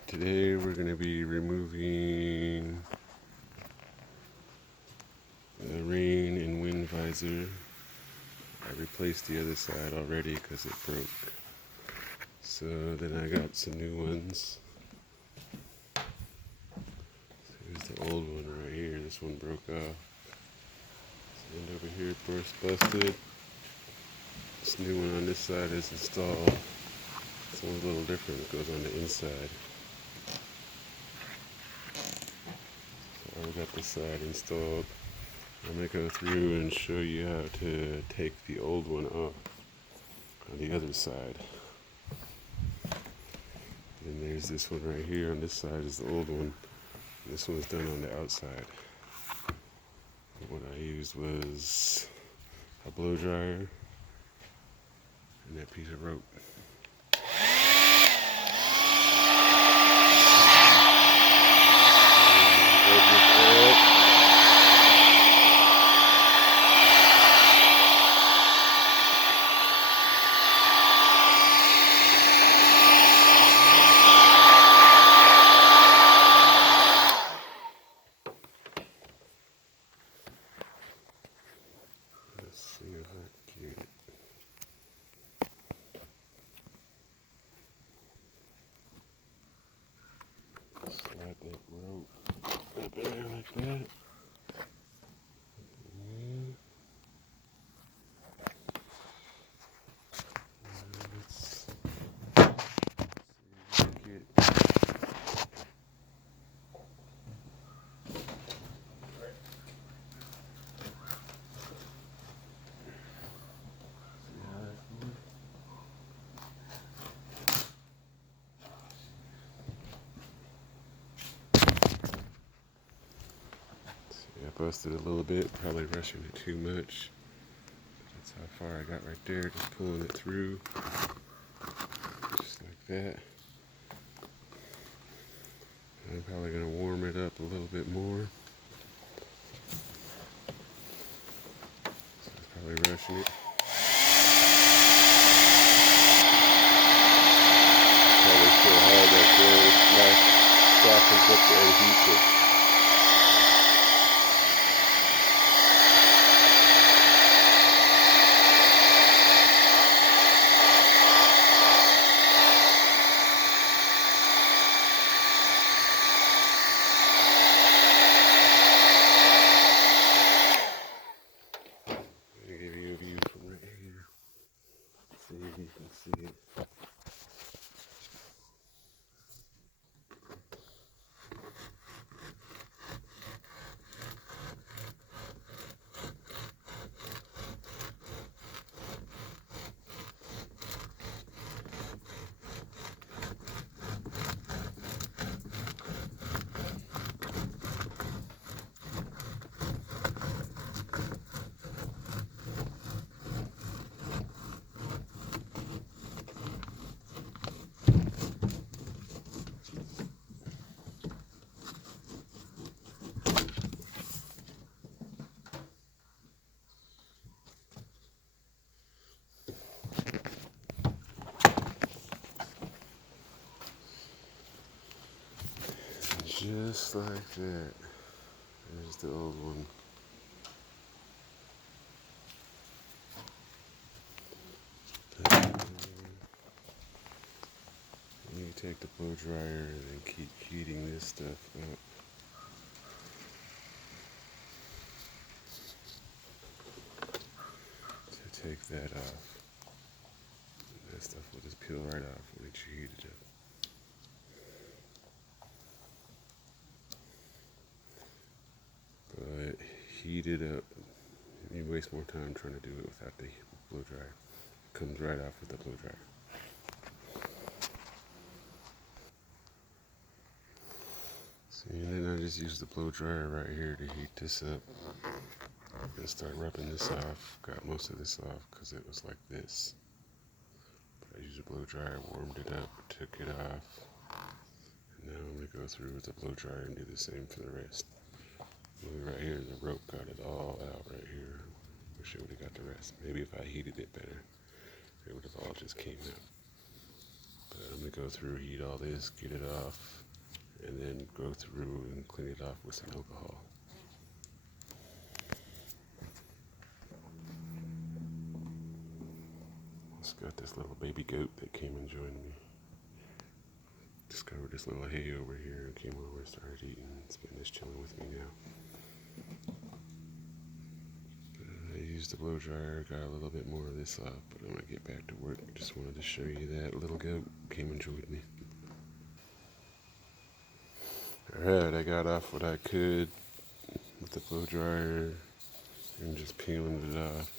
Alright, today we're going to be removing the rain and wind visor. I replaced the other side already because it broke. So then I got some new ones. Here's the old one right here. This one broke off. And over here, burst busted. This new one on this side is installed. This one's a little different. It goes on the inside. So I've got this side installed. I'm going to go through and show you how to take the old one off on the other side. And there's this one right here. On this side is the old one. This one's done on the outside. What I used was a blow dryer and that piece of rope. Let's see if I can get it. Slide that rope up in there like that. I busted a little bit, probably rushing it too much. That's how far I got right there, just pulling it through. Just like that. I'm probably going to warm it up a little bit more. So it's probably rushing it. Probably so hard right there, it softens up the adhesive. See if you can see it. Just like that. There's the old one. You take the blow dryer and then keep heating this stuff up. To take that off. That stuff will just peel right off when you heat it up. But heat it up. You waste more time trying to do it without the blow dryer. It comes right off with the blow dryer. See, and then I just use the blow dryer right here to heat this up. And start rubbing this off. Got most of this off because it was like this. But I used a blow dryer, warmed it up, took it off. And now I'm going to go through with the blow dryer and do the same for the rest. Right here, the rope got it all out right here. Wish it would have got the rest. Maybe if I heated it better, it would have all just came out. But I'm gonna go through, heat all this, get it off, and then go through and clean it off with some alcohol. Just got this little baby goat that came and joined me. Discovered this little hay over here and came over and started eating. It's been just chilling with me now. I used the blow dryer, got a little bit more of this off, but I'm gonna get back to work. Just wanted to show you that little goat came and joined me. Alright, I got off what I could with the blow dryer and just peeling it off.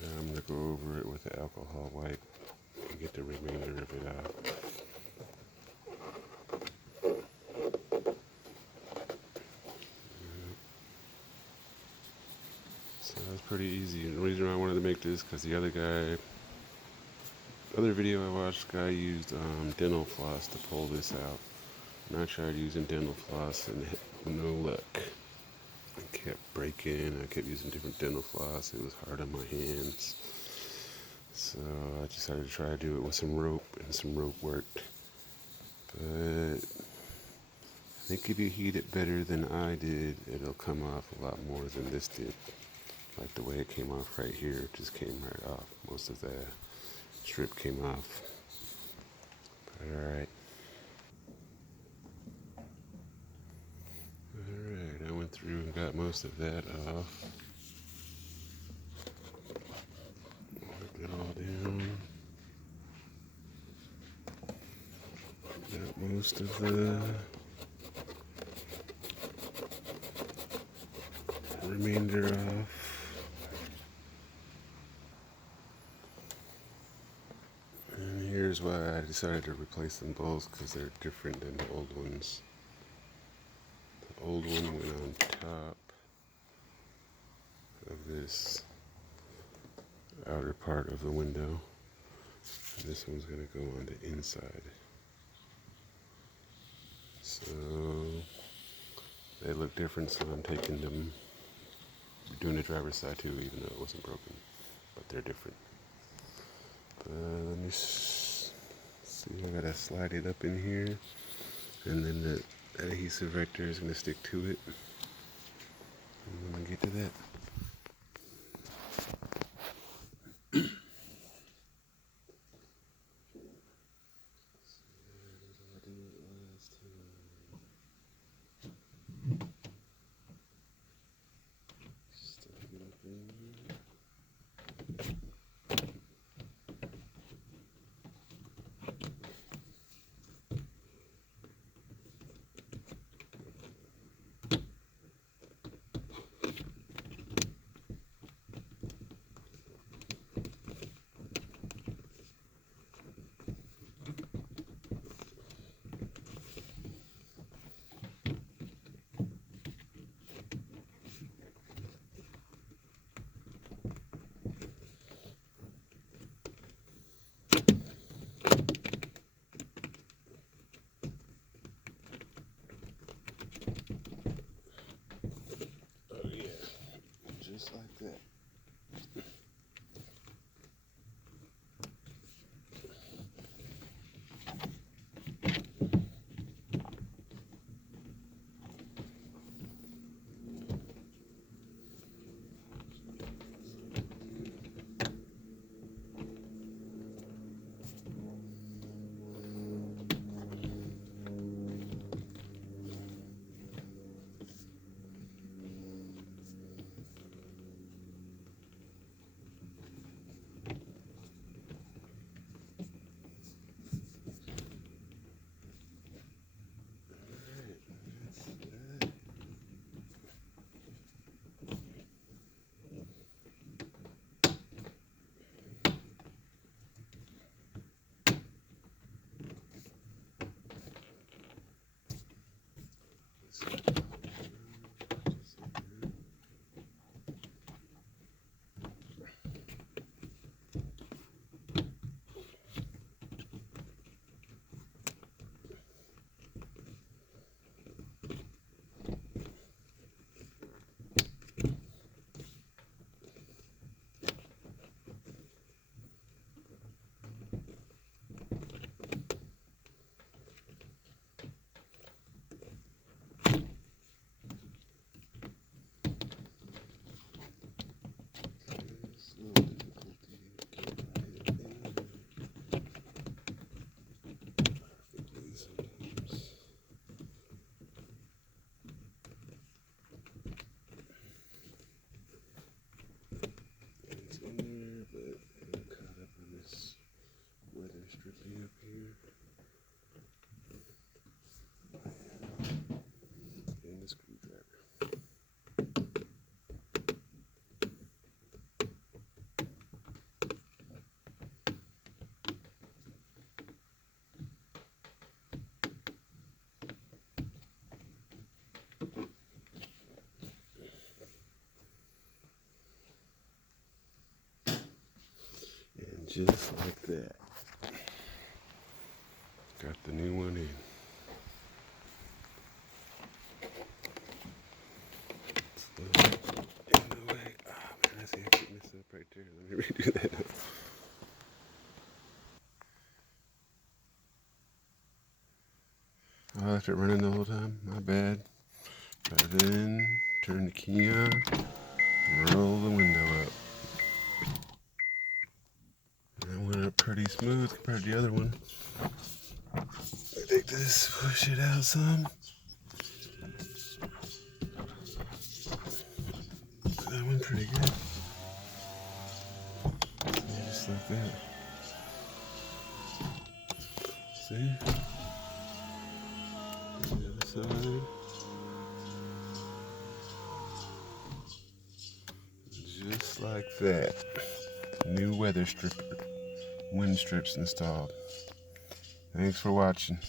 Now I'm gonna go over it with the alcohol wipe and get the remainder of it out. So that's pretty easy. And the reason why I wanted to make this because the other video I watched, guy used dental floss to pull this out. And I tried using dental floss and no luck. I kept breaking. I kept using different dental floss. It was hard on my hands. So I decided to try to do it with some rope, and some rope worked. But I think if you heat it better than I did, it'll come off a lot more than this did. Like the way it came off right here, it just came right off. Most of the strip came off. But alright. Alright, I went through and got most of that off. Wipe it all down. Got most of the remainder off. And here's why I decided to replace them both, because they're different than the old ones. The old one went on top of this outer part of the window. And this one's going to go on the inside. So they look different, so I'm taking them, doing the driver's side too, even though it wasn't broken. But they're different. But let me see, I gotta slide it up in here, and then that adhesive right there is gonna stick to it. And when we get to that. Just like that. Got the new one in. In the way. Oh man, I see I keep messing up right there. Let me redo that now. I left it running the whole time. My bad. But then turn the key on, roll the window up. That went up pretty smooth compared to the other one. I take this, push it out some. That went pretty good. Just like that. See? The other side. Just like that. New weather stripper. Wind strips installed. Thanks for watching.